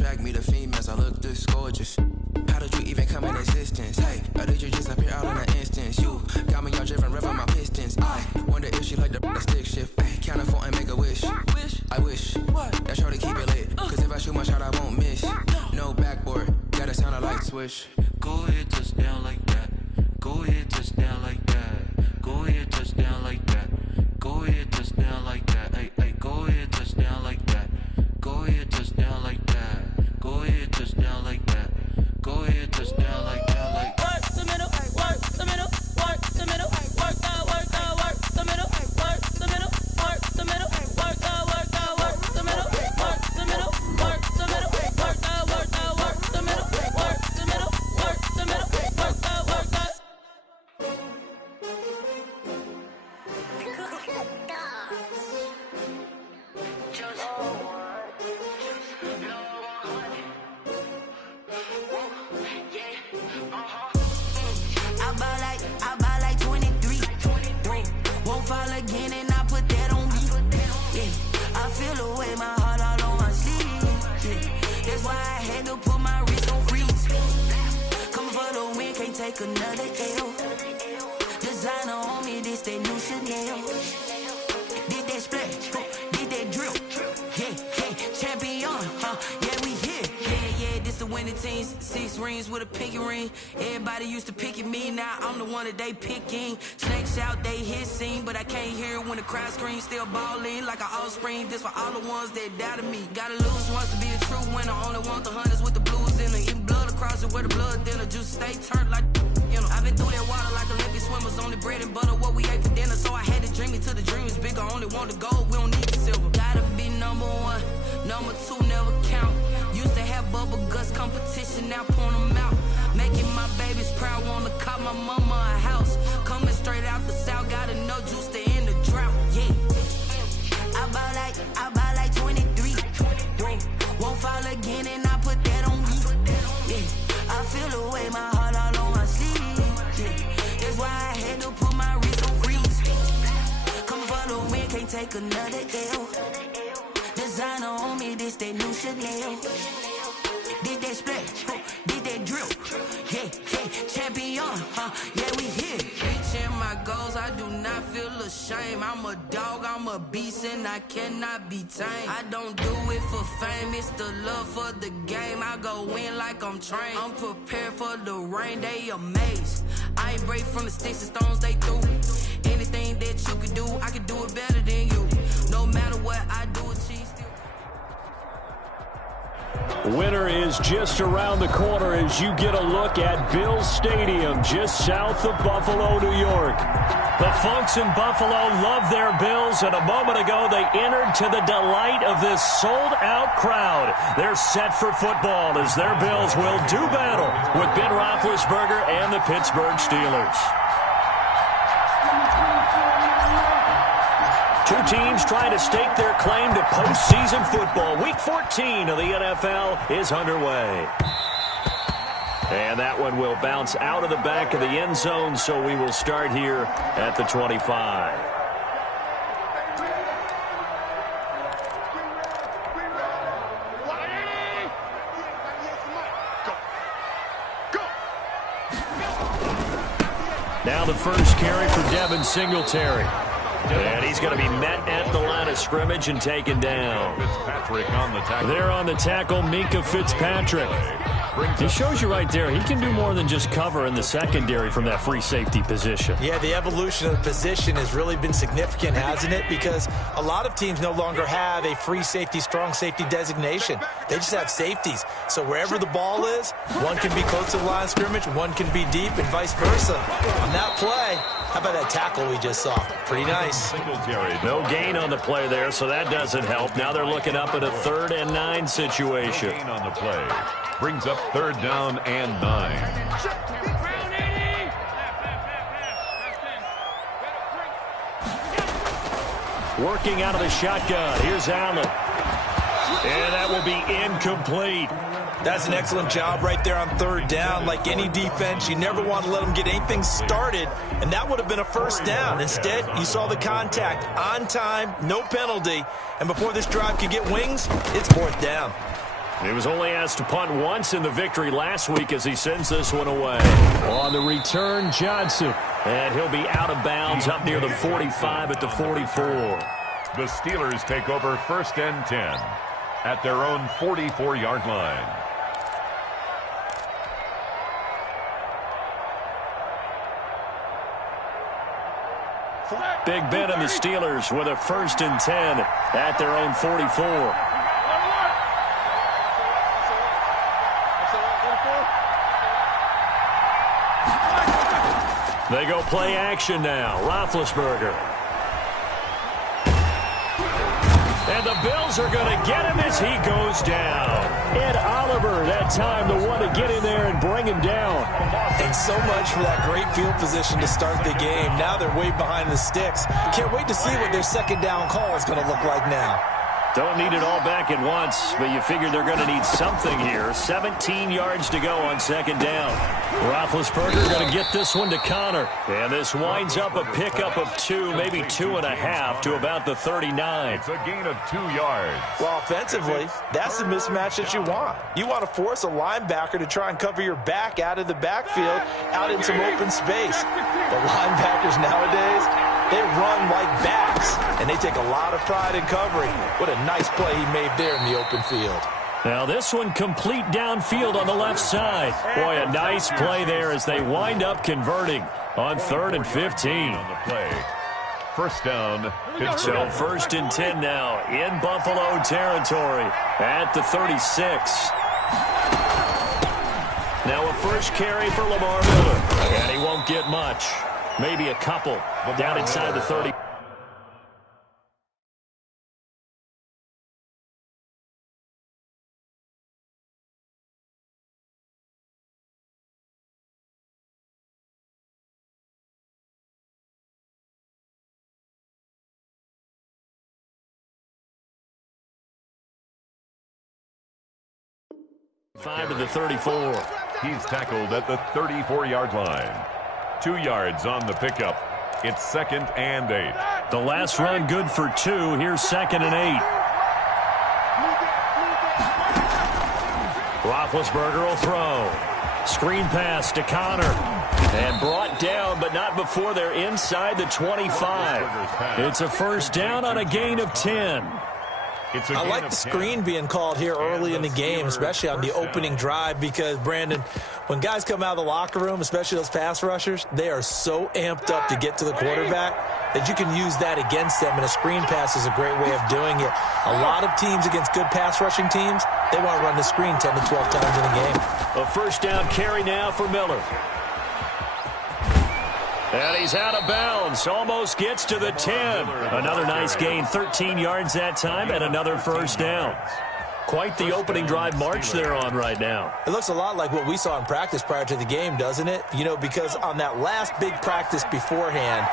drag me to females, I look this gorgeous. How did you even come in existence? Hey, or did you just appear out in an instance? You got me all driven, revving my pistons. I wonder if she like the stick shift. Hey, count it for and make a wish. I wish that shorty keep it lit. Cause if I shoot my shot, I won't miss. No backboard, gotta sound a light switch. Go ahead, touch down like that. Go ahead, touch down like that. Go ahead, touch down like that. Go ahead, touch down like that. Hey, hey, go ahead, touch down like that. Go ahead, touch down like that. Go ahead, touch down like that. Go ahead, touch down like that. Like work the middle, work the middle, work the middle, work the middle, work the middle, work the middle, work the middle, work the middle, work the middle, work the middle, work the middle, work the middle, work the middle, work the. I buy like 23. Won't fall again and I put that on me. Yeah, I feel the way, my heart all on my sleeve. Yeah, that's why I had to put my wrist on freeze. Coming for the win, can't take another L. Designer on me, this that new Chanel. Did that splash, did that drill. Yeah, champion, yeah, we here. Yeah, this the winning team. 6 rings with a pinky ring. Everybody used to pick at me, now I'm the one that they picking. Snakes out, they hit scene, but I can't hear it when the crowd screams. Still ballin' like an offspring. This for all the ones that doubted me. Gotta lose once to be a true winner. Only want the hunters with the blues in it. Eating blood across it where the blood dinner. Juice stay turned like, you know. I've been through that water like Olympic swimmers. Only bread and butter, what we ate for dinner. So I had to dream it till the dream is bigger. Only want the gold, we don't need the silver. Gotta be number 1, number 2 never count. Used to have bubble guts competition, now point them out. Making my babies proud, wanna cop my mama a house. Coming straight out the south, gotta know juice to end the drought. Yeah, I buy like 23. Won't fall again and I put that on me. Yeah, I feel the way, my heart all on my sleeve. Yeah, that's why I had to put my wrist on freeze. Coming for the win, can't take another L. Designer on me, this that new Chanel. Did that splash, did that drill. Yeah, champion, yeah, we here. Reaching my goals, I do not feel ashamed. I'm a dog, I'm a beast, and I cannot be tamed. I don't do it for fame, it's the love for the game. I go in like I'm trained. I'm prepared for the rain, they amazed. I ain't break from the sticks and stones they threw. Anything that you can do, I can do it better than you. No matter what I do, achieve still. Winter is just around the corner as you get a look at Bills Stadium just south of Buffalo, New York. The folks in Buffalo love their Bills, and a moment ago they entered to the delight of this sold-out crowd. They're set for football as their Bills will do battle with Ben Roethlisberger and the Pittsburgh Steelers. Two teams trying to stake their claim to postseason football. Week 14 of the NFL is underway. And that one will bounce out of the back of the end zone, so we will start here at the 25. Now the first carry for Devin Singletary. And he's going to be met at the line of scrimmage and taken down. Fitzpatrick on the tackle. There on the tackle, Minkah Fitzpatrick. He shows you right there, he can do more than just cover in the secondary from that free safety position. Yeah, the evolution of the position has really been significant, hasn't it? Because a lot of teams no longer have a free safety, strong safety designation. They just have safeties. So wherever the ball is, one can be close to the line of scrimmage, one can be deep, and vice versa. On that play, how about that tackle we just saw? Pretty nice. No gain on the play there, so that doesn't help. Now they're looking up at a 3rd and 9 situation. Gain on the play. Brings up 3rd down and 9. Working out of the shotgun. Here's Allen. And that will be incomplete. That's an excellent job right there on 3rd down. Like any defense, you never want to let them get anything started, and that would have been a 1st down. Instead, you saw the contact on time, no penalty, and before this drive could get wings, it's 4th down. He was only asked to punt once in the victory last week as he sends this one away. On the return, Johnson. And he'll be out of bounds up near the 45 at the 44. The Steelers take over 1st and 10 at their own 44-yard line. Big Ben and the Steelers with a 1st and 10 at their own 44. They go play action now. Roethlisberger. And the Bills are going to get him as he goes down. Ed Oliver, that time, the one to get in there and bring him down. And so much for that great field position to start the game. Now they're way behind the sticks. Can't wait to see what their second down call is going to look like now. Don't need it all back at once, but you figure they're going to need something here. 17 yards to go on 2nd down. Roethlisberger going to get this one to Connor. And this winds up a pickup of 2, maybe 2.5 to about the 39. It's a gain of 2 yards. Well, offensively, that's the mismatch that you want. You want to force a linebacker to try and cover your back out of the backfield, out in some open space. The linebackers nowadays, they run like backs, and they take a lot of pride in covering. What a nice play he made there in the open field. Now this one complete downfield on the left side. Boy, a nice play there as they wind up converting on 3rd and 15. On the play. 1st down. So 1st and 10 now in Buffalo territory at the 36. Now a first carry for Lamar Miller. And he won't get much. Maybe a couple down inside the 30. Five to the 34. He's tackled at the 34-yard line. 2 yards on the pickup. It's 2nd and 8. The last run good for 2. Here's 2nd and 8. Roethlisberger will throw. Screen pass to Connor. And brought down, but not before they're inside the 25. It's a 1st down on a gain of 10. I like the screen being called here early in the game, especially on the opening drive, because, Brandon, when guys come out of the locker room, especially those pass rushers, they are so amped up to get to the quarterback that you can use that against them, and a screen pass is a great way of doing it. A lot of teams against good pass rushing teams, they want to run the screen 10 to 12 times in a game. A 1st down carry now for Miller. And he's out of bounds. Almost gets to the 10. Another nice gain. 13 yards that time and another 1st down. Quite the opening drive march they're on right now. It looks a lot like what we saw in practice prior to the game, doesn't it? You know, because on that last big practice beforehand,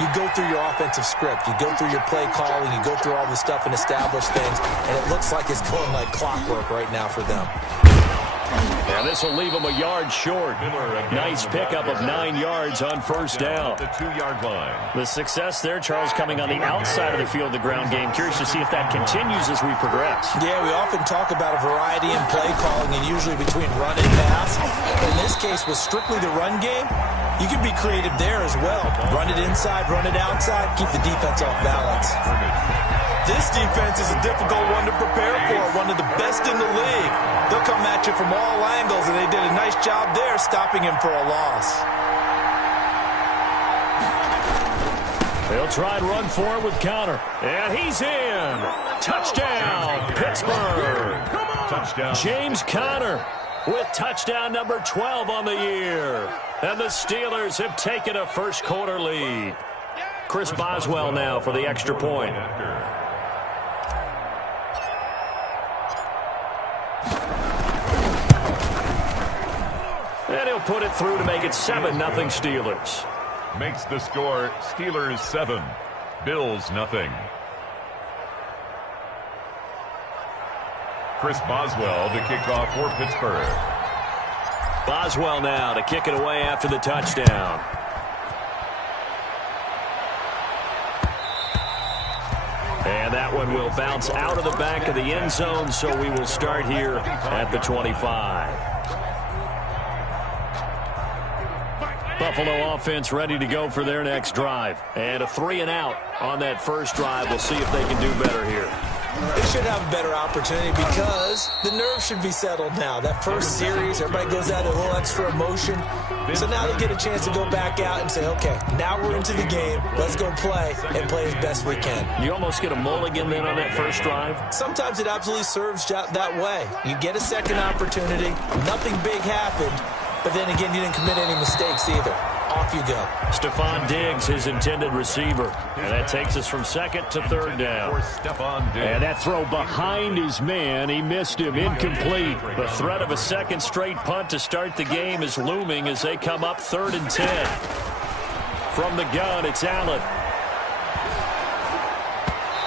you go through your offensive script. You go through your play calling. You go through all the stuff and establish things. And it looks like it's going like clockwork right now for them. And this will leave him a yard short. Nice pickup of 9 yards on 1st down. The 2-yard line. The success there, Charles, coming on the outside of the field, the ground game. Curious to see if that continues as we progress. Yeah, we often talk about a variety in play calling and usually between run and pass. But in this case, with strictly the run game, you can be creative there as well. Run it inside, run it outside, keep the defense off balance. This defense is a difficult one to prepare for, one of the best in the league. They'll come at you from all angles, and they did a nice job there stopping him for a loss. They'll try and run for it with Connor. And he's in. Touchdown, Pittsburgh. Touchdown. James Conner with touchdown number 12 on the year. And the Steelers have taken a first quarter lead. Chris Boswell now for the extra point. And he'll put it through to make it 7-0 Steelers. Makes the score Steelers 7, Bills 0. Chris Boswell to kick off for Pittsburgh. Boswell now to kick it away after the touchdown. And And that one will bounce out of the back of the end zone, so we will start here at the 25. Buffalo offense ready to go for their next drive. And a 3-and-out on that first drive. We'll see if they can do better here. They should have a better opportunity because the nerves should be settled now. That first series, everybody goes out a little extra emotion. So now they get a chance to go back out and say, okay, now we're into the game. Let's go play and play as best we can. You almost get a mulligan then on that first drive? Sometimes it absolutely serves that way. You get a second opportunity. Nothing big happened. But then again, you didn't commit any mistakes either. Off you go. Stephon Diggs, his intended receiver. And that takes us from second to third down. And that throw behind his man, he missed him, incomplete. The threat of a second straight punt to start the game is looming as they come up 3rd and 10. From the gun, it's Allen.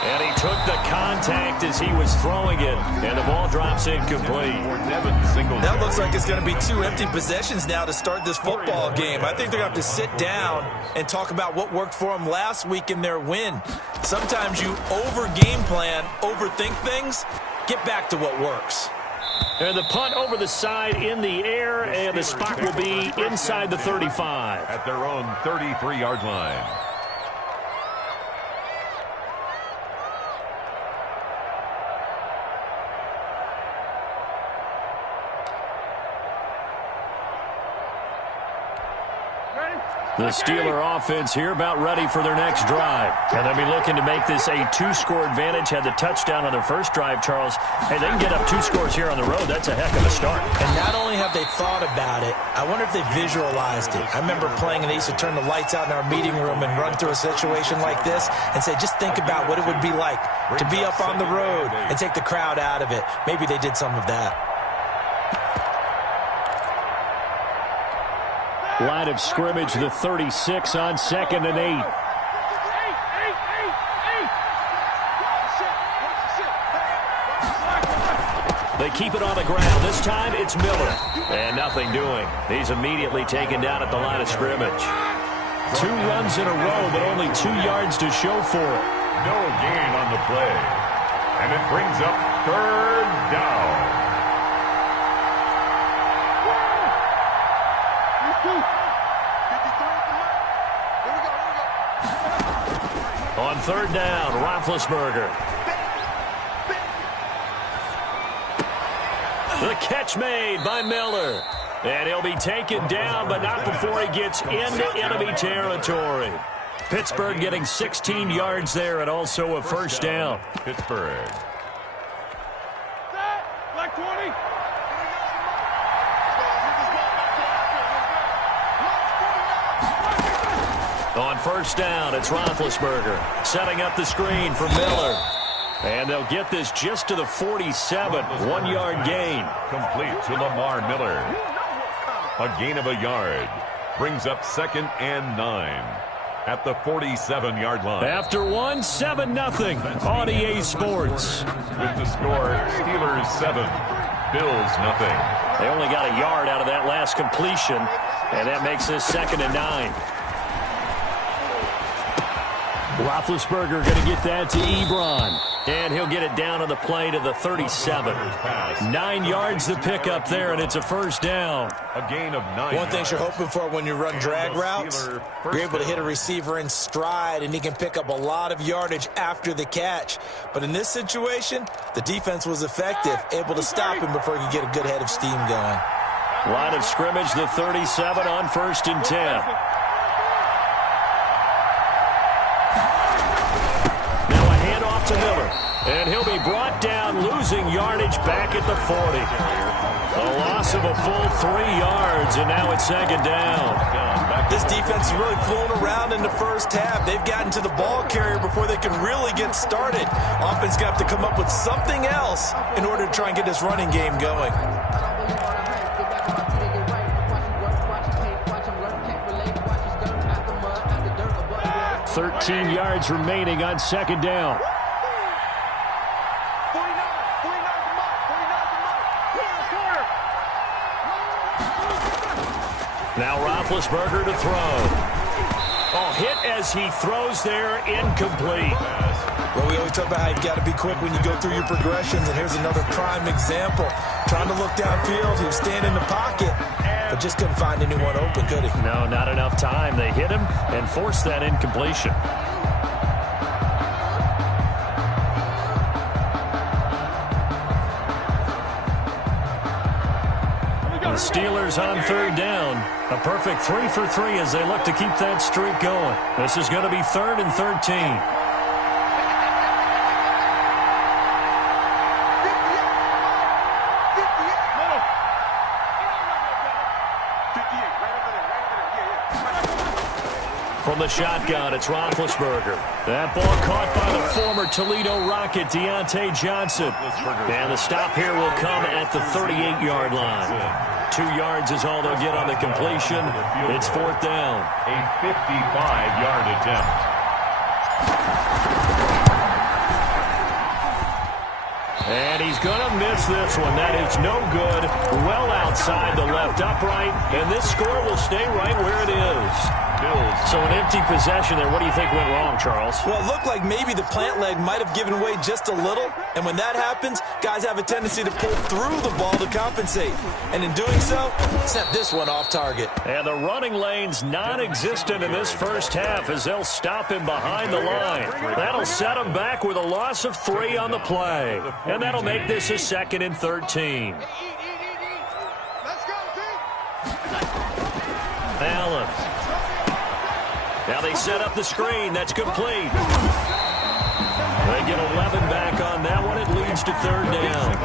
And he took the contact as he was throwing it, and the ball drops incomplete. That looks like it's going to be 2 empty possessions now to start this football game. I think they're going to have to sit down and talk about what worked for them last week in their win. Sometimes you over-game plan, overthink things, get back to what works. And the punt over the side in the air, and the spot will be inside the 35. At their own 33-yard line. The Steeler offense here about ready for their next drive. And they'll be looking to make this a 2-score advantage. Had the touchdown on their first drive, Charles. Hey, they can get up 2 scores here on the road. That's a heck of a start. And not only have they thought about it, I wonder if they visualized it. I remember playing and they used to turn the lights out in our meeting room and run through a situation like this and say, just think about what it would be like to be up on the road and take the crowd out of it. Maybe they did some of that. Line of scrimmage, the 36 on 2nd and 8. They keep it on the ground. This time it's Miller. And nothing doing. He's immediately taken down at the line of scrimmage. 2 runs in a row, but only 2 yards to show for it. No gain on the play. And it brings up 3rd down. On 3rd down, Roethlisberger. The catch made by Miller. And he'll be taken down, but not before he gets into enemy territory. Pittsburgh getting 16 yards there and also a first down. Pittsburgh. Black 20. On 1st down, it's Roethlisberger setting up the screen for Miller. And they'll get this just to the 47, 1-yard gain. Complete to Lamar Miller. A gain of a yard. Brings up 2nd and 9 at the 47-yard line. After 1, 7-0 on EA Sports. With the score, Steelers 7, Bills nothing. They only got a yard out of that last completion, and that makes this 2nd and 9. Roethlisberger going to get that to Ebron. And he'll get it down on the play to the 37. 9 yards to pick up there, and it's a first down. A gain of 9. One thing you're hoping for when you run drag routes, you're able to hit a receiver in stride, and he can pick up a lot of yardage after the catch. But in this situation, the defense was effective, able to stop him before he could get a good head of steam going. Line of scrimmage, the 37 on 1st and 10. To Miller, and he'll be brought down, losing yardage back at the 40. A loss of a full 3 yards, and now it's 2nd down. This defense is really flown around in the first half. They've gotten to the ball carrier before they can really get started. Offense got to come up with something else in order to try and get this running game going. 13 yards remaining on 2nd down. Now Roethlisberger to throw. Oh, hit as he throws there, incomplete. Well, we always talk about how you've got to be quick when you go through your progressions, and here's another prime example. Trying to look downfield, he was standing in the pocket, but just couldn't find anyone open, could he? No, not enough time. They hit him and forced that incompletion. The Steelers on third down. A perfect 3 for 3 as they look to keep that streak going. This is going to be 3rd and 13. From the shotgun, it's Roethlisberger. That ball caught by the former Toledo Rocket, Deontay Johnson. And the stop here will come at the 38-yard line. 2 yards is all they'll get on the completion. It's 4th down. A 55-yard attempt. And he's going to miss this one. That is no good. Well outside the left upright. And this score will stay right where it is. So an empty possession there. What do you think went wrong, Charles? Well, it looked like maybe the plant leg might have given way just a little. And when that happens, guys have a tendency to pull through the ball to compensate. And in doing so, sent this one off target. And the running lane's non-existent in this first half as they'll stop him behind the line. That'll set him back with a loss of 3 on the play. And that'll make this a 2nd and 13. Allen. Now they set up the screen. That's complete. They get 11 back on that one. It leads to 3rd down.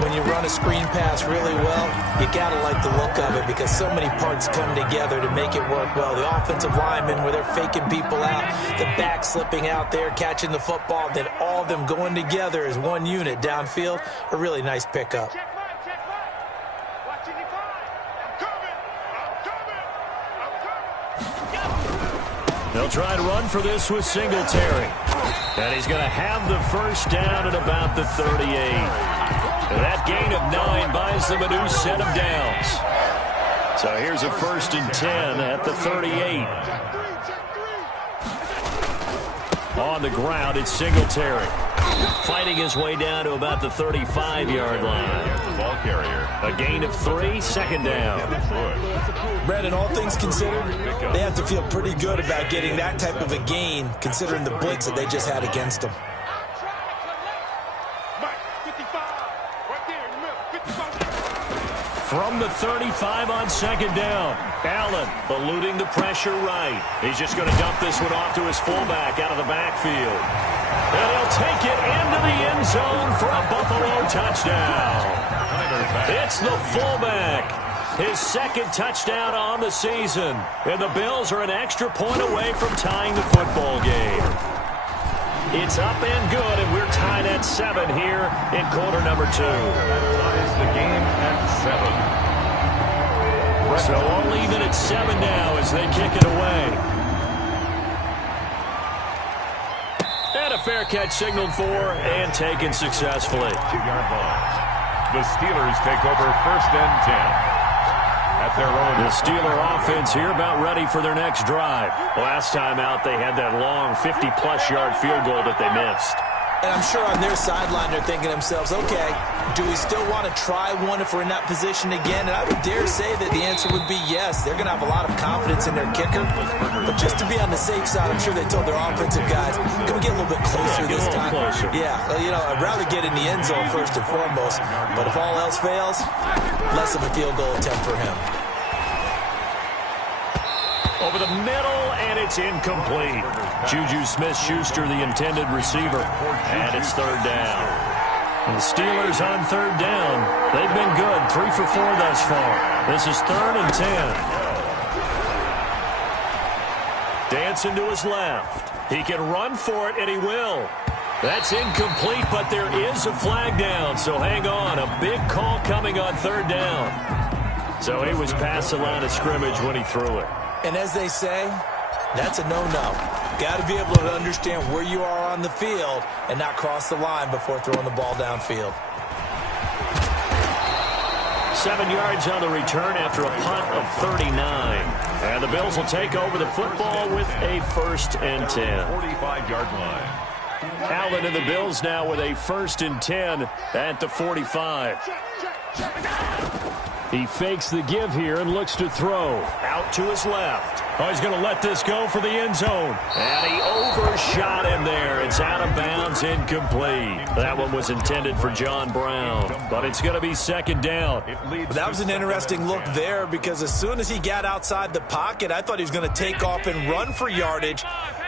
When you run a screen pass really well, you got to like the look of it because so many parts come together to make it work well. The offensive linemen, where they're faking people out, the back slipping out there, catching the football, then all of them going together as one unit downfield. A really nice pickup. They'll try to run for this with Singletary. And he's going to have the first down at about the 38. And that gain of 9 buys them a new set of downs. So here's a 1st and 10 at the 38. On the ground, it's Singletary. Fighting his way down to about the 35-yard line. Ball carrier. A gain of 3, 2nd down. Brandon, all things considered, they have to feel pretty good about getting that type of a gain, considering the blitz that they just had against them. From the 35 on 2nd down. Allen eluding the pressure right. He's just going to dump this one off to his fullback out of the backfield. And he'll take it into the end zone for a Buffalo touchdown. It's the fullback. His 2nd touchdown on the season. And the Bills are an extra point away from tying the football game. It's up and good, and we're tied at 7 here in quarter number 2. That ties the game at 7. So all even at 7 now as they kick it away. And a fair catch signaled for and taken successfully. 2-yard line. The Steelers take over 1st and 10. At their own. The Steeler offense here about ready for their next drive. Last time out, they had that long 50-plus yard field goal that they missed. And I'm sure on their sideline they're thinking to themselves, okay, do we still want to try one if we're in that position again? And I would dare say that the answer would be yes. They're going to have a lot of confidence in their kicker. But just to be on the safe side, I'm sure they told their offensive guys, can we get a little bit closer this time? Closer. Yeah, well, you know, I'd rather get in the end zone first and foremost. But if all else fails, less of a field goal attempt for him. Over the middle, and it's incomplete. Juju Smith-Schuster, the intended receiver, and it's 3rd down. And the Steelers on 3rd down. They've been good, 3 for 4 thus far. This is 3rd and 10. Dancing to his left. He can run for it, and he will. That's incomplete, but there is a flag down, so hang on. A big call coming on 3rd down. So he was past the line of scrimmage when he threw it. And as they say, that's a no-no. Got to be able to understand where you are on the field and not cross the line before throwing the ball downfield. 7 yards on the return after a punt of 39. And the Bills will take over the football with a 1st and 10. 45-yard line. Allen and the Bills now with a 1st and 10 at the 45. He fakes the give here and looks to throw. Out to his left. Oh, he's going to let this go for the end zone. And he overshot him there. It's out of bounds, incomplete. That one was intended for John Brown, but it's going to be 2nd down. That was an interesting look there because as soon as he got outside the pocket, I thought he was going to take off and run for yardage.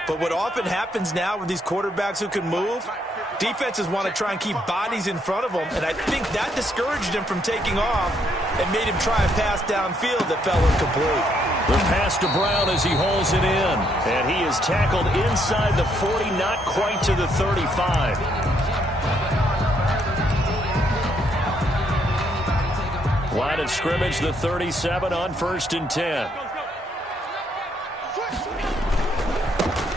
But what often happens now with these quarterbacks who can move, defenses want to try and keep bodies in front of them, and I think that discouraged him from taking off and made him try a pass downfield that fell incomplete. The pass to Brown as he hauls it in, and he is tackled inside the 40, not quite to the 35. Line of scrimmage, the 37 on 1st and 10.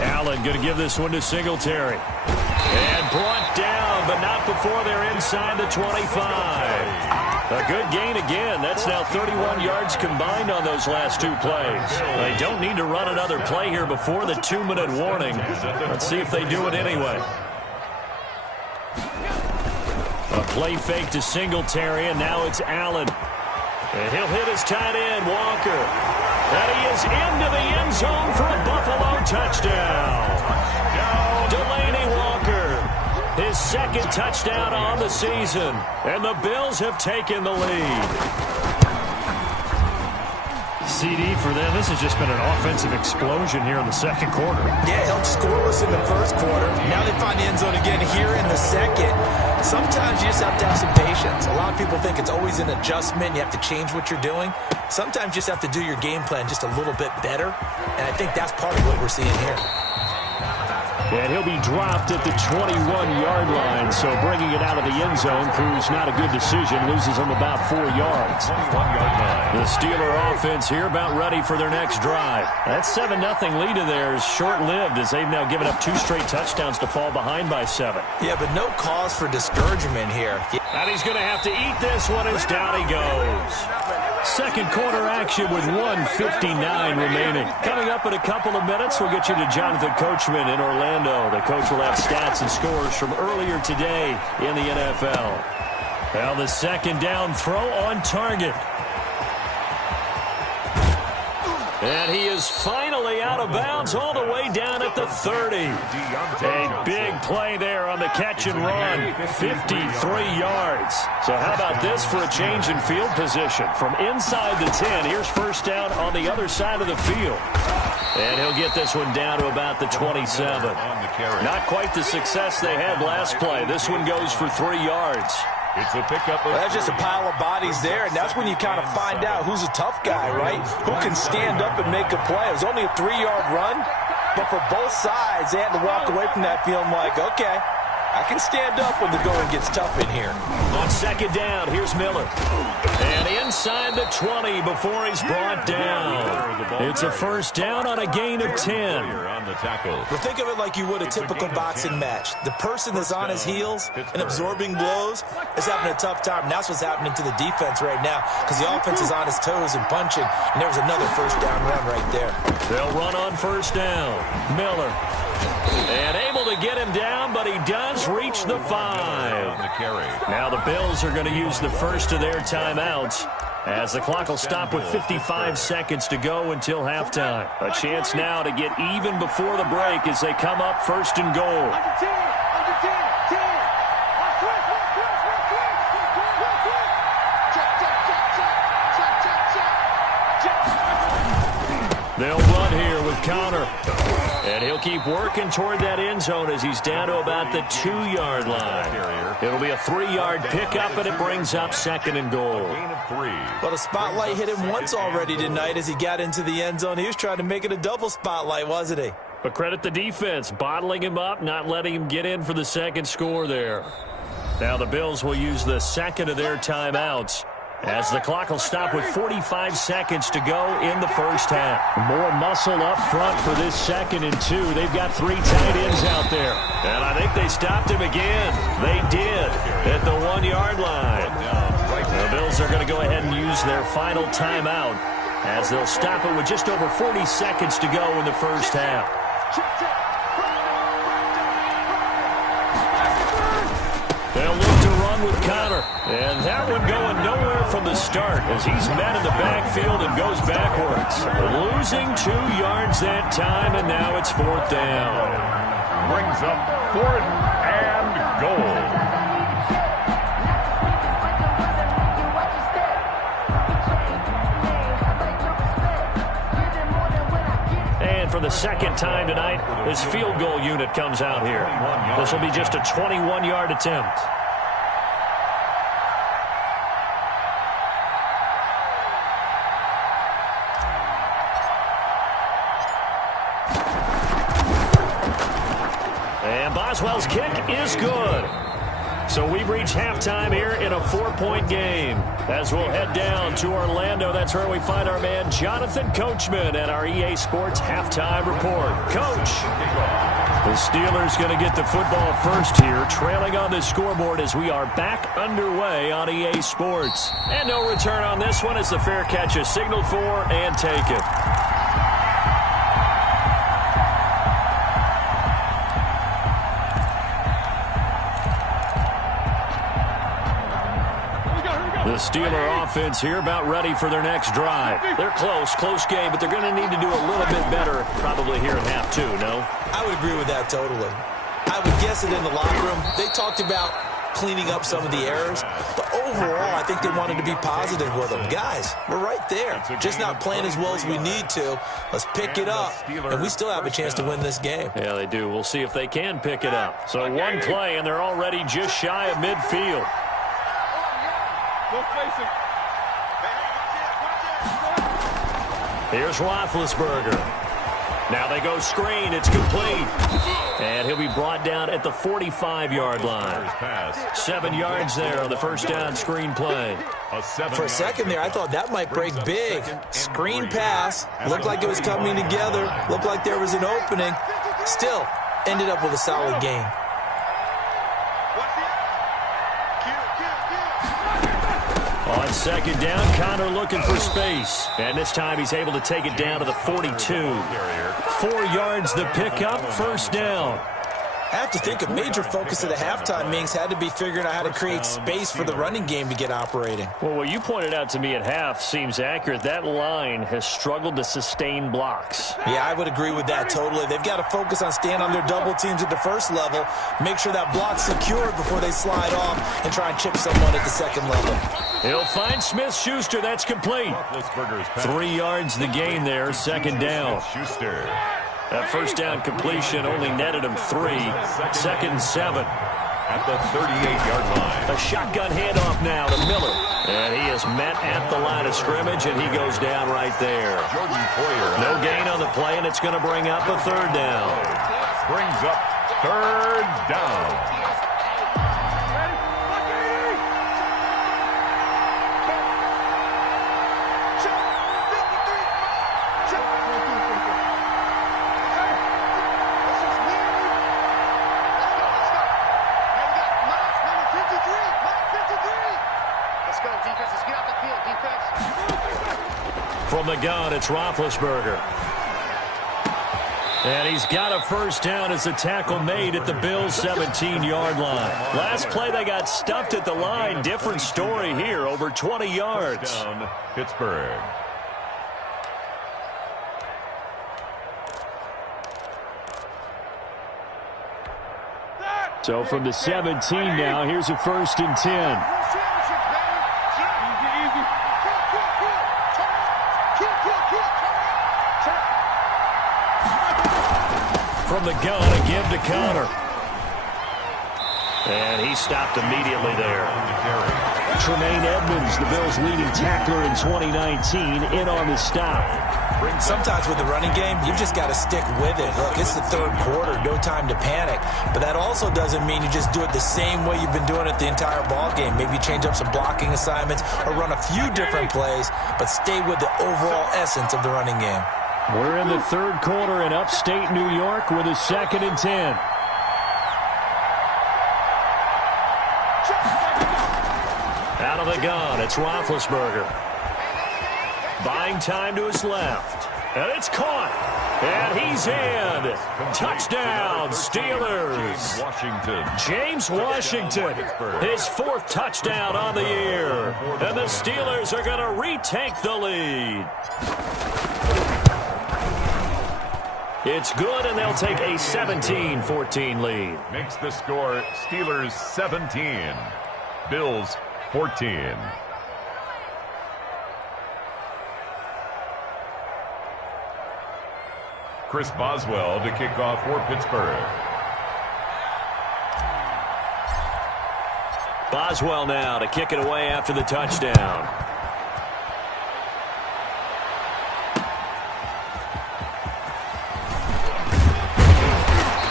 Allen going to give this one to Singletary. And brought down, but not before they're inside the 25. A good gain again. That's now 31 yards combined on those last 2 plays. They don't need to run another play here before the 2-minute warning. Let's see if they do it anyway. A play fake to Singletary, and now it's Allen. And he'll hit his tight end, Walker. And he is into the end zone for a Buffalo touchdown. Delaney Walker, his 2nd touchdown on the season. And the Bills have taken the lead. CD for them. This has just been an offensive explosion here in the 2nd quarter. Yeah, held scoreless in the 1st quarter. Now they find the end zone again here in the 2nd. Sometimes you just have to have some patience. A lot of people think it's always an adjustment. You have to change what you're doing. Sometimes you just have to do your game plan just a little bit better. And I think that's part of what we're seeing here. And he'll be dropped at the 21-yard line, so bringing it out of the end zone proves not a good decision. Loses him about 4 yards. The Steeler offense here about ready for their next drive. That 7-0 lead of theirs short-lived as they've now given up 2 straight touchdowns to fall behind by 7. Yeah, but no cause for discouragement here. And he's going to have to eat this one as down he goes. 2nd quarter action with 1:59 remaining. Coming up in a couple of minutes, we'll get you to Jonathan Coachman in Orlando. The coach will have stats and scores from earlier today in the NFL. Well, the 2nd down throw on target. And he is finally out of bounds all the way down at the 30. A big play there on the catch and run. 53 yards. So how about this for a change in field position? From inside the 10, here's 1st down on the other side of the field. And he'll get this one down to about the 27. Not quite the success they had last play. This one goes for 3 yards. It's a pickup. Well, that's just a pile of bodies there, and that's when you kind of find out who's a tough guy, right? Who can stand up and make a play. It was only a 3-yard run, but for both sides, they had to walk away from that feeling like, okay, I can stand up when the going gets tough in here. On 2nd down, here's Miller. And inside the 20 before he's brought down. It's a 1st down on a gain of 10. Well, think of it like you would a typical boxing match. The person that's on his heels and absorbing blows is having a tough time. And that's what's happening to the defense right now because the offense is on his toes and punching. And there was another 1st down run right there. They'll run on 1st down. Miller. And able to get him down, but he does reach the 5. Now the Bills are going to use the first of their timeouts as the clock will stop with 55 seconds to go until halftime. A chance now to get even before the break as they come up 1st and goal. They'll run here with Connor. And he'll keep working toward that end zone as he's down to about the 2-yard line. It'll be a 3-yard pickup, and it brings up 2nd and goal. Well, the spotlight hit him once already tonight as he got into the end zone. He was trying to make it a double spotlight, wasn't he? But credit the defense, bottling him up, not letting him get in for the 2nd score there. Now the Bills will use the 2nd of their timeouts as the clock will stop with 45 seconds to go in the 1st half. More muscle up front for this 2nd and 2. They've got 3 tight ends out there. And I think they stopped him again. They did at the 1-yard line. The Bills are going to go ahead and use their final timeout as they'll stop it with just over 40 seconds to go in the 1st half. with Connor. And that one going nowhere from the start as he's met in the backfield and goes backwards. Losing 2 yards that time, and now it's 4th down. Brings up 4th and goal. And for the second time tonight, this field goal unit comes out here. This will be just a 21-yard attempt. And Boswell's kick is good. So we've reached halftime here in a 4-point game. As we'll head down to Orlando, that's where we find our man Jonathan Coachman at our EA Sports Halftime Report. Coach, the Steelers going to get the football first here, trailing on the scoreboard as we are back underway on EA Sports. And no return on this one as the fair catch is signaled for and taken. The Steeler offense here about ready for their next drive. They're close game, but they're going to need to do a little bit better probably here in half 2, no? I would agree with that totally. I would guess that in the locker room, they talked about cleaning up some of the errors, but overall, I think they wanted to be positive with them. Guys, we're right there. Just not playing as well as we need to. Let's pick it up, and we still have a chance to win this game. Yeah, they do. We'll see if they can pick it up. So one play, and they're already just shy of midfield. Here's Roethlisberger. Now they go screen. It's complete. And he'll be brought down at the 45-yard line. 7 yards there on the first down screen play. For a second there, I thought that might break big. Screen pass. Looked like it was coming together. Looked like there was an opening. Still ended up with a solid game. On second down, Connor looking for space. And this time he's able to take it down to the 42. 4 yards the pickup, first down. I have to think a major focus of the halftime meetings had to be figuring out how to create space for the running game to get operating. Well, what you pointed out to me at half seems accurate. That line has struggled to sustain blocks. Yeah, I would agree with that totally. They've got to focus on staying on their double teams at the first level, make sure that block's secured before they slide off and try and chip someone at the second level. He'll find Smith-Schuster. That's complete. 3 yards the gain there, second down. That first down completion only netted him 3. Second 7. At the 38-yard line. A shotgun handoff now to Miller. And he is met at the line of scrimmage, and he goes down right there. No gain on the play, and it's going to bring up a third down. Brings up third down. From the gun, it's Roethlisberger. And he's got a first down as the tackle made at the Bills' 17-yard line. Last play, they got stuffed at the line. Different story here, over 20 yards. Down, Pittsburgh. So from the 17 now, here's a 1st and 10. From the gun, a give to Connor. And he stopped immediately there. Tremaine Edmonds, the Bills' leading tackler in 2019, in on the stop. Sometimes with the running game, you've just got to stick with it. Look, it's the third quarter, no time to panic. But that also doesn't mean you just do it the same way you've been doing it the entire ball game. Maybe change up some blocking assignments or run a few different plays, but stay with the overall essence of the running game. We're in the third quarter in upstate New York with a 2nd and 10. Out of the gun, it's Roethlisberger. Buying time to his left. And it's caught. And he's in. Touchdown, Steelers. James Washington, his 4th touchdown on the year. And the Steelers are going to retake the lead. It's good, and they'll take a 17-14 lead. Makes the score Steelers 17, Bills 14. Chris Boswell to kick off for Pittsburgh. Boswell now to kick it away after the touchdown.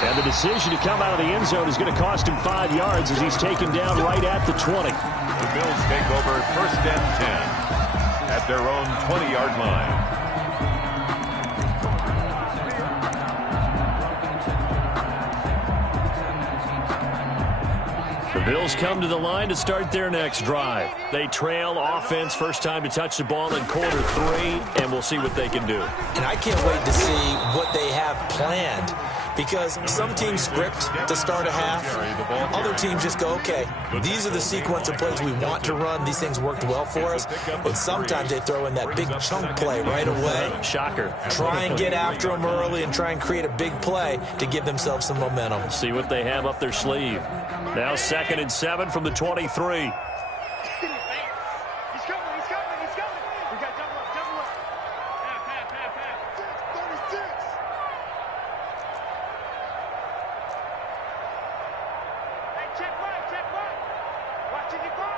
And the decision to come out of the end zone is going to cost him 5 yards as he's taken down right at the 20. The Bills take over 1st and 10 at their own 20-yard line. The Bills come to the line to start their next drive. They trail offense, first time to touch the ball in quarter 3, and we'll see what they can do. And I can't wait to see what they have planned, because some teams script to start a half. Other teams just go, okay, these are the sequence of plays we want to run. These things worked well for us. But sometimes they throw in that big chunk play right away. Shocker. Try and get after them early and try and create a big play to give themselves some momentum. See what they have up their sleeve. Now 2nd and 7 from the 23. He's coming. We got double up. Pass. 36. Hey, check right. Watching you fly.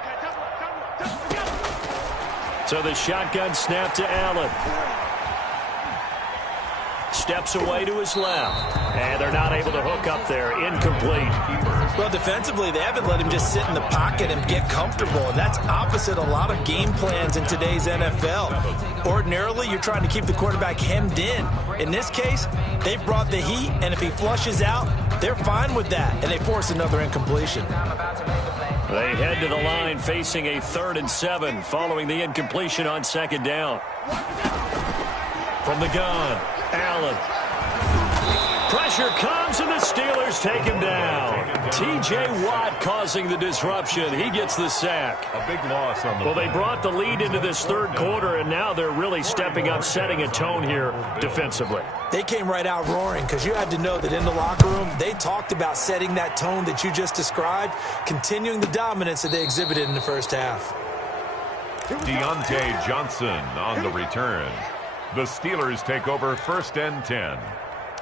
Okay, double up. So the shotgun snap to Allen. Steps away to his left. And they're not able to hook up there. Incomplete. Well, defensively, they haven't let him just sit in the pocket and get comfortable, and that's opposite a lot of game plans in today's NFL. Ordinarily, you're trying to keep the quarterback hemmed in. In this case, they brought the heat, and if he flushes out, they're fine with that, and they force another incompletion. They head to the line facing a 3rd and 7 following the incompletion on 2nd down. From the gun, Allen. Pressure comes, and the Steelers take him down. T.J. Watt causing the disruption. He gets the sack. A big loss on the Well, they brought the lead into this 3rd quarter, and now they're really stepping up, setting a tone here defensively. They came right out roaring, because you had to know that in the locker room, they talked about setting that tone that you just described, continuing the dominance that they exhibited in the first half. Deontay Johnson on the return. The Steelers take over 1st and 10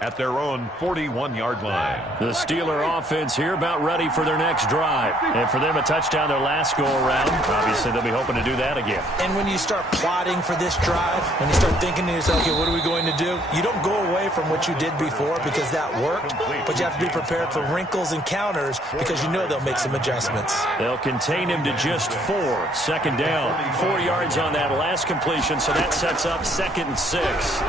at their own 41-yard line. The Steeler offense here about ready for their next drive. And for them, a touchdown their last go-around. Obviously, they'll be hoping to do that again. And when you start plotting for this drive, when you start thinking to yourself, okay, what are we going to do? You don't go away from what you did before because that worked, but you have to be prepared for wrinkles and counters because you know they'll make some adjustments. They'll contain him to just 4. 2nd down. 4 yards on that last completion, so that sets up 2nd and 6.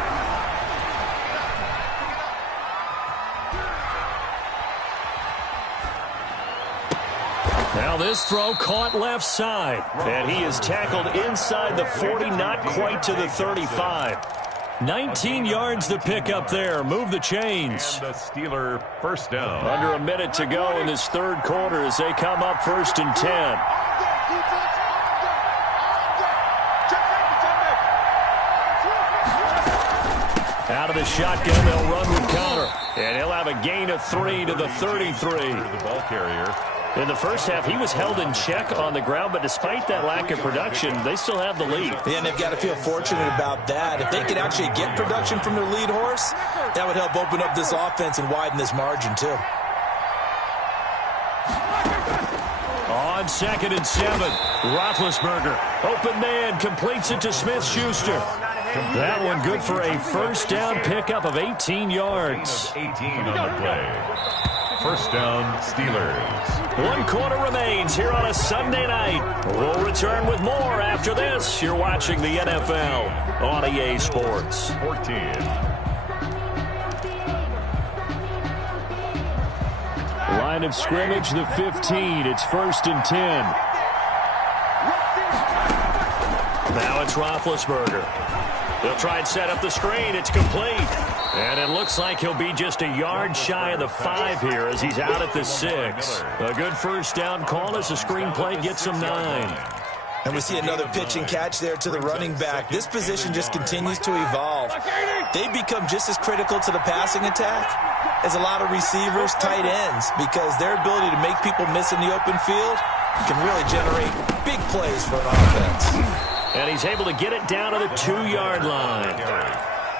Now this throw caught left side, and he is tackled inside the 40, not quite to the 35. 19 yards to pick up there. Move the chains. And the Steeler 1st down. Under a minute to go in this 3rd quarter as they come up 1st and 10. Out of the shotgun, they'll run with Connor. And he'll have a gain of 3 to the 33. The ball carrier. In the first half, he was held in check on the ground, but despite that lack of production, they still have the lead. Yeah, and they've got to feel fortunate about that. If they could actually get production from their lead horse, that would help open up this offense and widen this margin, too. On 2nd and 7, Roethlisberger, open man, completes it to Smith-Schuster. That one good for a 1st down pickup of 18 yards. 18 on the play. 1st down, Steelers. 1 quarter remains here on a Sunday night. We'll return with more after this. You're watching the NFL on EA Sports. 14. Line of scrimmage, the 15. It's 1st and 10. Now it's Roethlisberger. They'll try and set up the screen. It's complete. And it looks like he'll be just a yard shy of the 5 here as he's out at the 6. A good first down call as the screenplay gets him 9. And we see another pitch and catch there to the running back. This position just continues to evolve. They become just as critical to the passing attack as a lot of receivers, tight ends, because their ability to make people miss in the open field can really generate big plays for an offense. And he's able to get it down to the 2-yard line.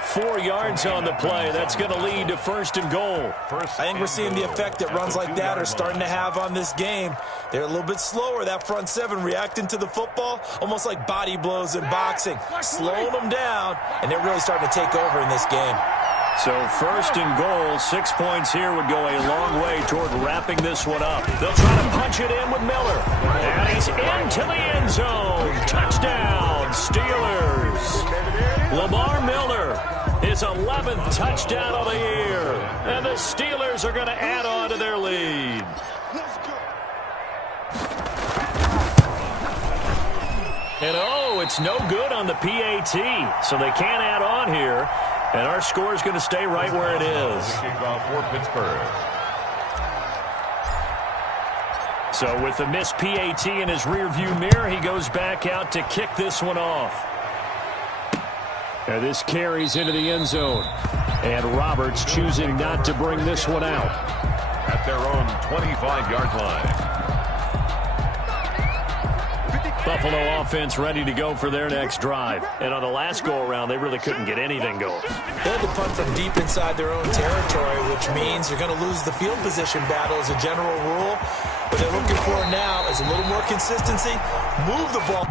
4 yards on the play. That's going to lead to 1st and goal. I think we're seeing the effect that runs like that are starting to have on this game. They're a little bit slower, that front 7, reacting to the football, almost like body blows in boxing, slowing them down, and they're really starting to take over in this game. So 1st and goal, 6 points here would go a long way toward wrapping this one up. They'll try to punch it in with Miller. And he's into the end zone. Touchdown, Steelers. Lamar Miller, his 11th touchdown of the year. And the Steelers are going to add on to their lead. And it's no good on the PAT, so they can't add on here. And our score is going to stay right where it is. Kickoff for Pittsburgh. So with the missed PAT in his rearview mirror, he goes back out to kick this one off. And this carries into the end zone. And Roberts choosing not to bring this one out. At their own 25-yard line. Buffalo offense ready to go for their next drive. And on the last go-around, they really couldn't get anything going. They had to punt from deep inside their own territory, which means you're going to lose the field position battle as a general rule. What they're looking for now is a little more consistency. Move the ball.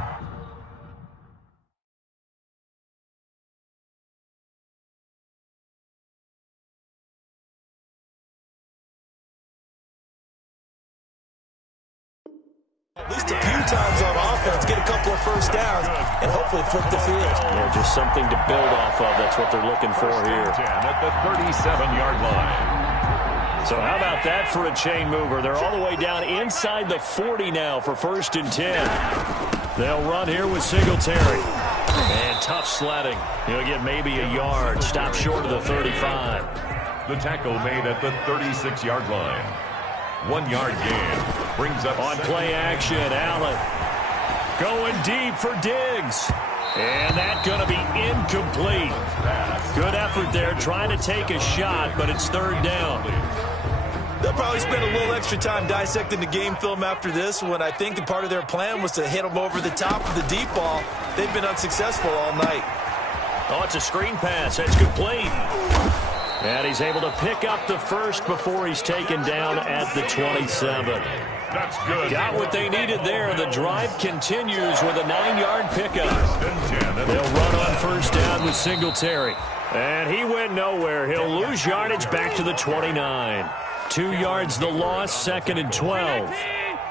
At least a few times on offense, get a couple of first downs, and hopefully flip the field. Yeah, just something to build off of. That's what they're looking for here. 10 at the 37-yard line. So how about that for a chain mover? They're all the way down inside the 40 now for 1st and 10. They'll run here with Singletary. And tough sledding. He'll get maybe a yard. Stop short of the 35. The tackle made at the 36-yard line. 1 yard gain. Brings up on play action. Allen going deep for Diggs. And that's going to be incomplete. Good effort there trying to take a shot, but it's 3rd down. They'll probably spend a little extra time dissecting the game film after this one. I think part of their plan was to hit them over the top of the deep ball. They've been unsuccessful all night. Oh, it's a screen pass. That's complete. And he's able to pick up the 1st before he's taken down at the 27. That's good. Got what they needed there. The drive continues with a 9-yard pickup. They'll run on 1st down with Singletary. And he went nowhere. He'll lose yardage back to the 29. 2 yards the loss, 2nd and 12.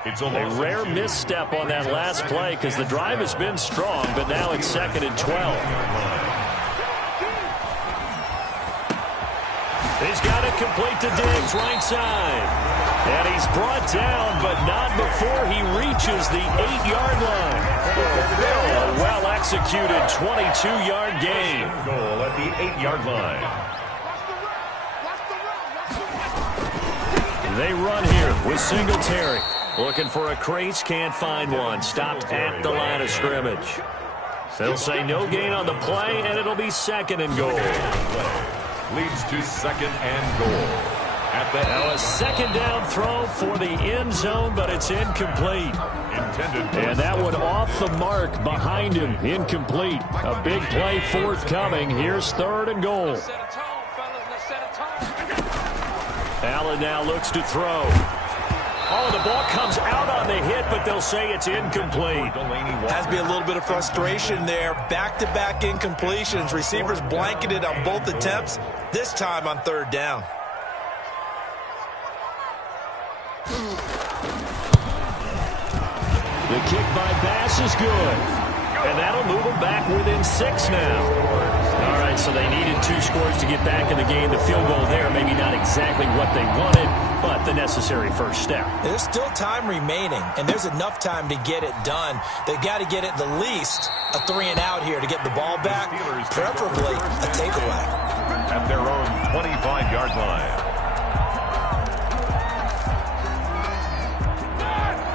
It's a rare misstep on that last play because the drive has been strong, but now it's 2nd and 12. He's got it complete to Diggs, right side. And he's brought down, but not before he reaches the 8-yard line. A well-executed 22-yard gain. Goal at the 8-yard line. They run here with Singletary. Looking for a crease, can't find one. Stopped at the line of scrimmage. They'll say no gain on the play, and it'll be 2nd and goal. Leads to 2nd and goal. Now a 2nd down throw for the end zone, but it's incomplete. And that one off the mark behind him, incomplete. A big play forthcoming. Here's 3rd and goal. Allen now looks to throw. Oh, the ball comes out on the hit, but they'll say it's incomplete. Has to be a little bit of frustration there. Back-to-back incompletions. Receivers blanketed on both attempts, this time on 3rd down. The kick by Bass is good. And that'll move them back within 6 now. All right, so they needed 2 scores to get back in the game. The field goal there, maybe not exactly what they wanted, but the necessary first step. There's still time remaining, and there's enough time to get it done. They've got to get at the least a 3-and-out here to get the ball back, preferably a takeaway. At their own 25-yard line.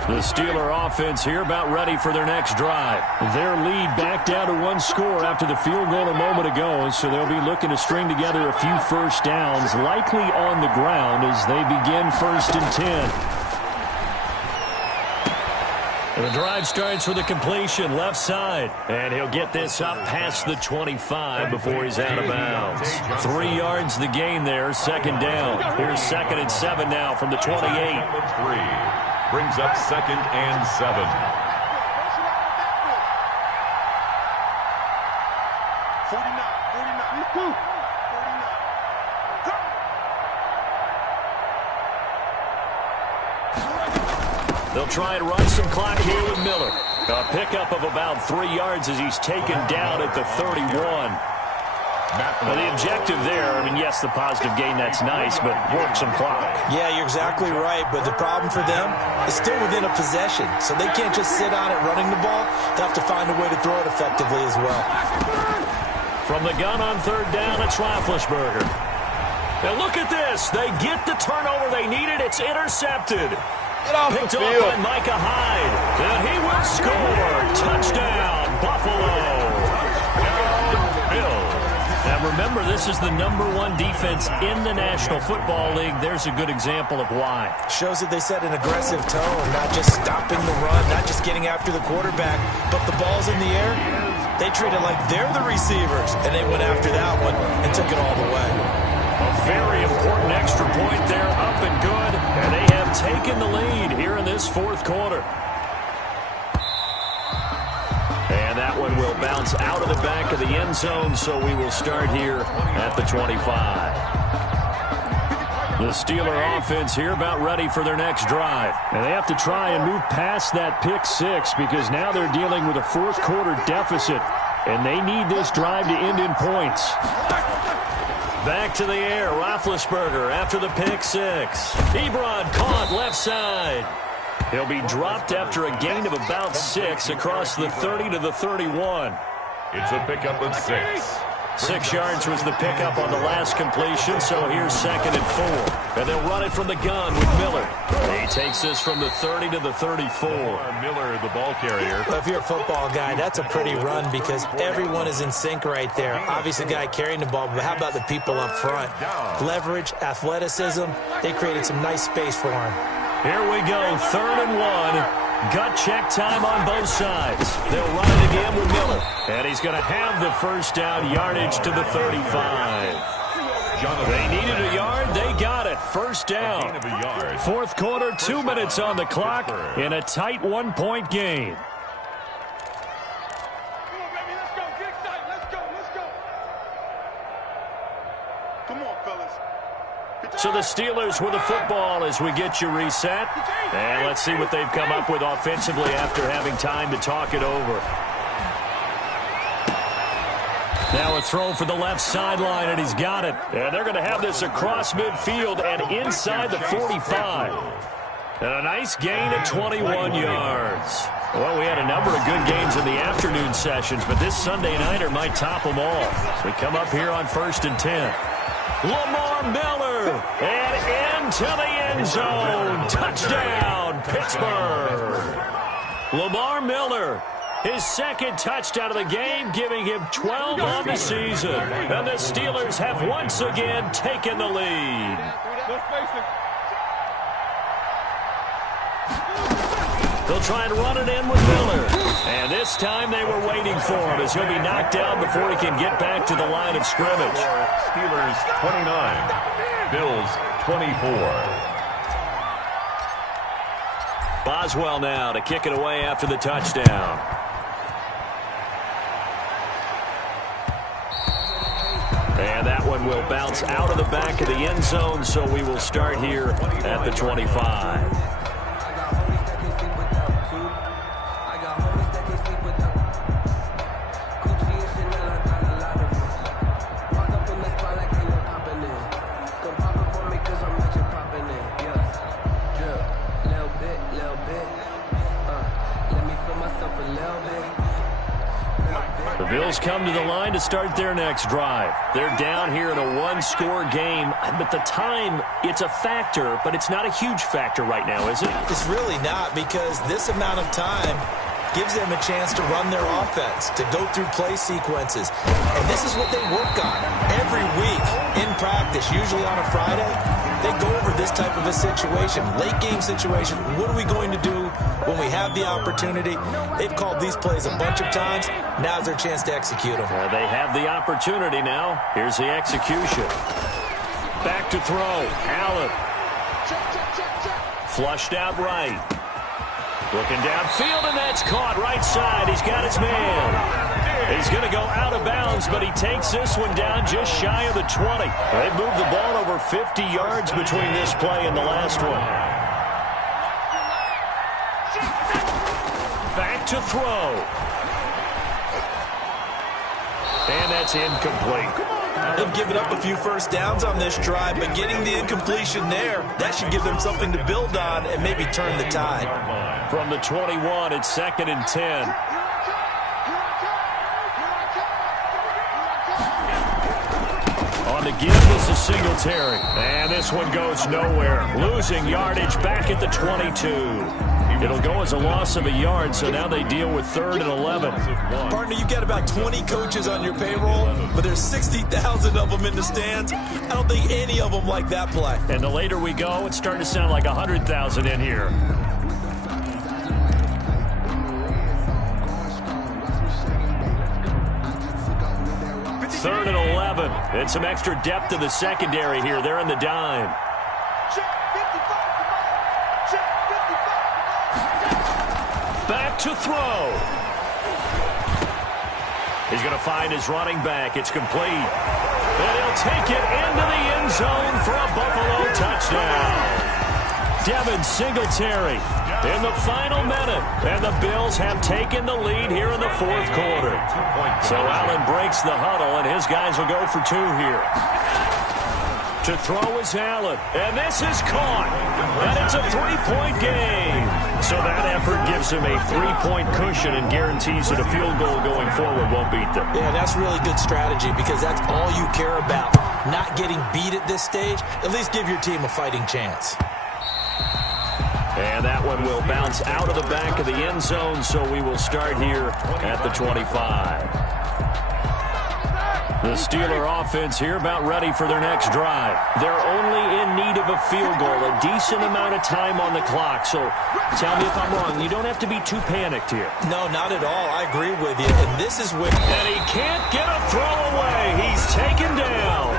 The Steeler offense here about ready for their next drive. Their lead back down to 1 score after the field goal a moment ago, so they'll be looking to string together a few first downs, likely on the ground as they begin 1st and 10. The drive starts with a completion left side, and he'll get this up past the 25 before he's out of bounds. 3 yards the gain there, 2nd down. Here's 2nd and 7 now from the 28. Brings up 2nd and 7. They'll try and run some clock here with Miller. A pickup of about 3 yards as he's taken down at the 31. Well, the objective there, I mean, yes, the positive gain, that's nice, but work some clock. Yeah, you're exactly right, but the problem for them is still within a possession, so they can't just sit on it running the ball. They have to find a way to throw it effectively as well. From the gun on 3rd down, it's Roethlisberger. And look at this. They get the turnover they needed. It's intercepted. Picked off by Micah Hyde. And he will score. Touchdown, Buffalo. Now remember, this is the #1 defense in the National Football League. There's a good example of why. Shows that they set an aggressive tone, not just stopping the run, not just getting after the quarterback, but the ball's in the air. They treat it like they're the receivers, and they went after that one and took it all the way. A very important extra point there, up and good, and they have taken the lead here in this 4th quarter. And that one will bounce out of the back of the end zone, so we will start here at the 25. The Steeler offense here about ready for their next drive. And they have to try and move past that pick 6 because now they're dealing with a 4th quarter deficit, and they need this drive to end in points. Back to the air, Roethlisberger after the pick 6. Ebron caught left side. He'll be dropped after a gain of about 6 across the 30 to the 31. It's a pickup of 6. 6 yards was the pickup on the last completion, so here's 2nd and 4. And they'll run it from the gun with Miller. He takes this from the 30 to the 34. Miller, the ball carrier. Well, if you're a football guy, that's a pretty run because everyone is in sync right there. Obviously, the guy carrying the ball, but how about the people up front? Leverage, athleticism, they created some nice space for him. Here we go, 3rd and 1. Gut check time on both sides. They'll run it again with Miller. And he's going to have the first down, yardage to the 35. They needed a yard. They got it. First down. 4th quarter, 2 minutes on the clock in a tight 1-point game. Come on, baby, let's go. Get excited. Let's go. Come on, fellas. So the Steelers with the football as we get you reset. And let's see what they've come up with offensively after having time to talk it over. Now a throw for the left sideline, and he's got it. And they're going to have this across midfield and inside the 45. And a nice gain of 21 yards. Well, we had a number of good games in the afternoon sessions, but this Sunday nighter might top them all. So we come up here on 1st and 10. Lamar Miller, and into the end zone. Touchdown, Pittsburgh. Lamar Miller, his 2nd touchdown of the game, giving him 12 on the season. And the Steelers have once again taken the lead. They'll try and run it in with Miller. And this time they were waiting for him as he'll be knocked down before he can get back to the line of scrimmage. Steelers 29, Bills 24. Boswell now to kick it away after the touchdown. And that one will bounce out of the back of the end zone, so we will start here at the 25. The Bills come to the line to start their next drive. They're down here in a one-score game, but the time, it's a factor, but it's not a huge factor right now, is it? It's really not, because this amount of time gives them a chance to run their offense, to go through play sequences. And this is what they work on every week in practice, usually on a Friday. They go over this type of a situation, late game situation. What are we going to do when we have the opportunity? They've called these plays a bunch of times. Now's their chance to execute them. They have the opportunity now. Here's the execution. Back to throw. Allen. Flushed out right. Looking downfield, and that's caught right side. He's got his man. He's going to go out of bounds, but he takes this one down just shy of the 20. They moved the ball over 50 yards between this play and the last one. Back to throw. And that's incomplete. They've given up a few first downs on this drive, but getting the incompletion there, that should give them something to build on and maybe turn the tide. From the 21, it's 2nd and 10. On the give is a Singletary. And this one goes nowhere. Losing yardage back at the 22. It'll go as a loss of a yard, so now they deal with 3rd and 11. Partner, you've got about 20 coaches on your payroll, but there's 60,000 of them in the stands. I don't think any of them like that play. And the later we go, it's starting to sound like 100,000 in here. 3rd and 11. And some extra depth to the secondary here. They're in the dime. Back to throw. He's going to find his running back. It's complete. And he'll take it into the end zone for a Buffalo touchdown. Devin Singletary in the final minute. And the Bills have taken the lead here in the 4th quarter. So Allen breaks the huddle, and his guys will go for 2 here. To throw is Allen. And this is caught. And it's a 3-point game. So that effort gives him a 3-point cushion and guarantees that a field goal going forward won't beat them. Yeah, that's really good strategy because that's all you care about. Not getting beat at this stage. At least give your team a fighting chance. And that one will bounce out of the back of the end zone, so we will start here at the 25. The Steeler offense here about ready for their next drive. They're only in need of a field goal, a decent amount of time on the clock. So tell me if I'm wrong. You don't have to be too panicked here. No, not at all. I agree with you. And this is when... And he can't get a throw away. He's taken down.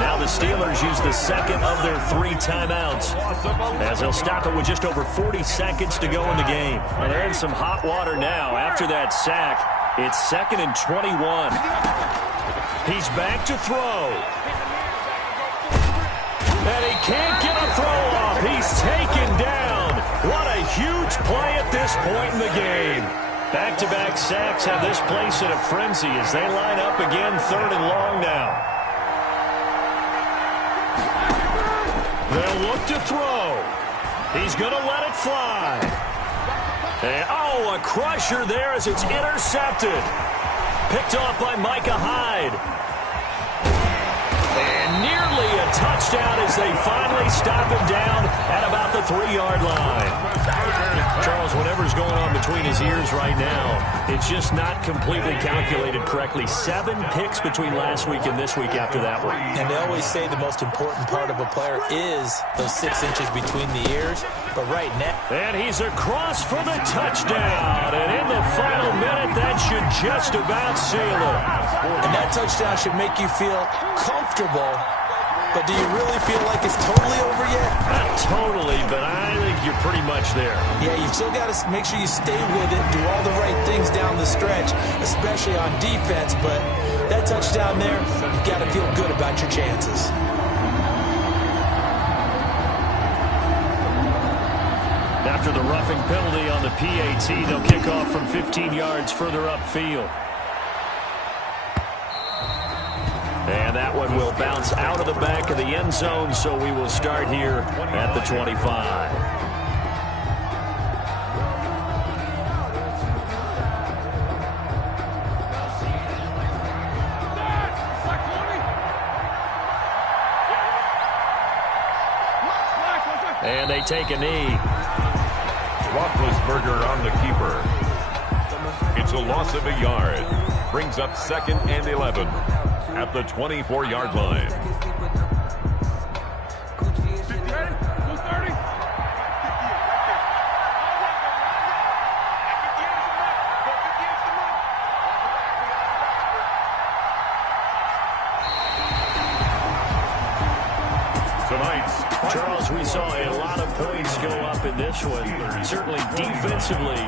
Now the Steelers use the second of their 3 timeouts as they'll stop it with just over 40 seconds to go in the game. And they're in some hot water now after that sack. It's 2nd and 21. He's back to throw. And he can't get a throw off. He's taken down. What a huge play at this point in the game. Back-to-back sacks have this place in a frenzy as they line up again 3rd and long now. They'll look to throw. He's going to let it fly. And, oh, a crusher there as it's intercepted. Picked off by Micah Hyde. And nearly a touchdown as they finally stop him down at about the 3-yard line. Charles, whatever's going on between his ears right now, it's just not completely calculated correctly. 7 picks between last week and this week after that one. And they always say the most important part of a player is those 6 inches between the ears. But right now... And he's across for the touchdown. And in the final minute, that should just about seal it. And that touchdown should make you feel comfortable. But do you really feel like it's totally over yet? Not totally, but I think you're pretty much there. Yeah, you still got to make sure you stay with it, do all the right things down the stretch, especially on defense. But that touchdown there, you've got to feel good about your chances. After the roughing penalty on the PAT, they'll kick off from 15 yards further upfield. And that one will bounce out of the back of the end zone, so we will start here at the 25. they take a knee. Roethlisberger on the keeper. It's a loss of a yard. Brings up 2nd and 11 at the 24-yard line. Charles, we saw a lot of points go up in this one. Certainly defensively,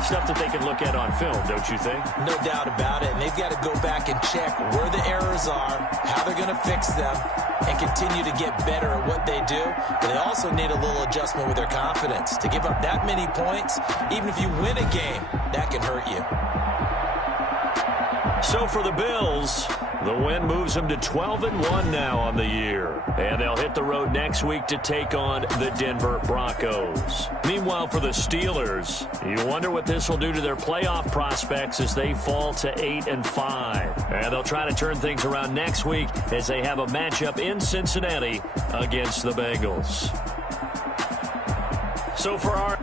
stuff that they can look at on film, don't you think? No doubt about it. And they've got to go back and check where the errors are, how they're going to fix them, and continue to get better at what they do. But they also need a little adjustment with their confidence. To give up that many points, even if you win a game, that can hurt you. So for the Bills, the win moves them to 12-1 now on the year. And they'll hit the road next week to take on the Denver Broncos. Meanwhile, for the Steelers, you wonder what this will do to their playoff prospects as they fall to 8-5. And they'll try to turn things around next week as they have a matchup in Cincinnati against the Bengals. So for our...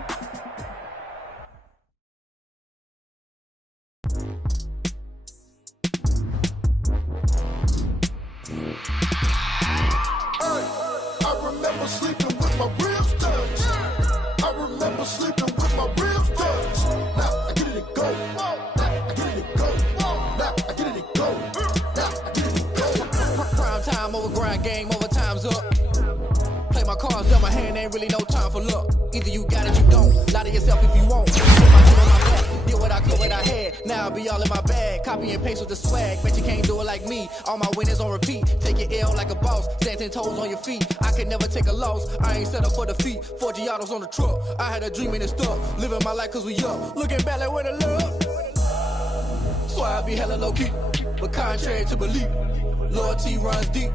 Game over, time's up. Play my cards, dealt my hand, ain't really no time for luck. Either you got it, you don't. Lie to yourself if you won't. Put my foot on my back. Did what I could, what I had. Now I'll be all in my bag. Copy and paste with the swag. Bet you can't do it like me. All my winners on repeat. Take your L like a boss. Stand 10 toes on your feet. I can never take a loss. I ain't set up for defeat. 4 Giottos on the truck. I had a dream and it's stuck. Living my life cause we up. Looking back like where the love. So I be hella low key. But contrary to belief, loyalty runs deep.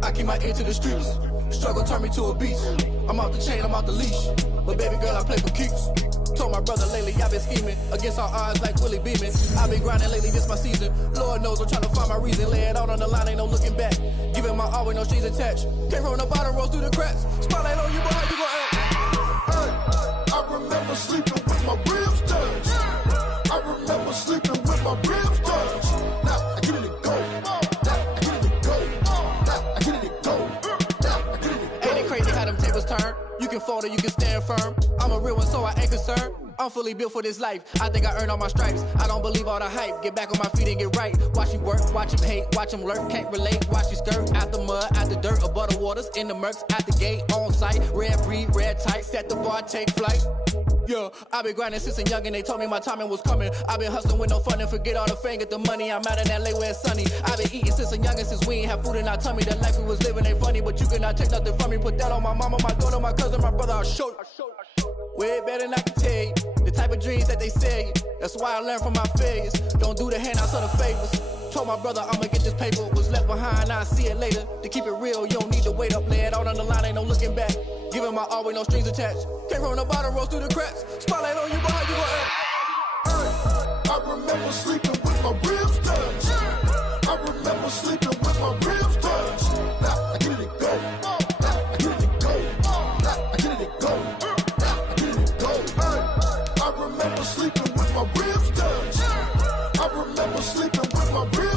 I keep my ear to the streets. Struggle turned me to a beast. I'm off the chain, I'm off the leash. But baby girl, I play for keeps. Told my brother lately, I've been scheming. Against all odds like Willie Beeman. I've been grinding lately, this my season. Lord knows I'm trying to find my reason. Lay it out on the line, ain't no looking back. Giving my all with no strings attached. Came from the bottom, rose through the cracks. Spotlight on you, boy, how you gon' act? Hey, I remember sleeping with my ribs touched. I remember sleeping with my ribs touched. Now I get it and go. Turn. You can fold or you can stand firm. I'm a real one, so I ain't concerned. I'm fully built for this life. I think I earned all my stripes. I don't believe all the hype. Get back on my feet and get right. Watch you work, watch him hate, watch him lurk. Can't relate, watch you skirt. Out the mud, out the dirt, above the waters, in the murks, out the gate, on site. Red breed, red tight, set the bar, take flight. Yeah, I've been grinding since a young and they told me my timing was coming. I've been hustling with no fun and forget all the fame, get the money. I'm out in LA where it's sunny. I've been eating since a young and since we ain't have food in our tummy. The life we was living ain't funny, but you cannot take nothing from me. Put that on my mama, my daughter, my cousin, my brother, I'll show you. Way better than I can tell you. The type of dreams that they sell you. That's why I learned from my failures. Don't do the handouts or the favors. Told my brother I'ma get this paper. Was left behind, I'll see it later. To keep it real, you don't need to wait up. Lay it out on the line, ain't no looking back. Giving my all with no strings attached. Came from the bottom, rose through the cracks. Spotlight on you, boy, how you gon' act? Hey, I remember sleeping with my ribs touched. I remember sleeping with my ribs touched. Now I get it and go. Now I get it and go. Now I get it and go. Now I get it and go. Hey, I remember sleeping with my ribs touched. I remember sleeping with my ribs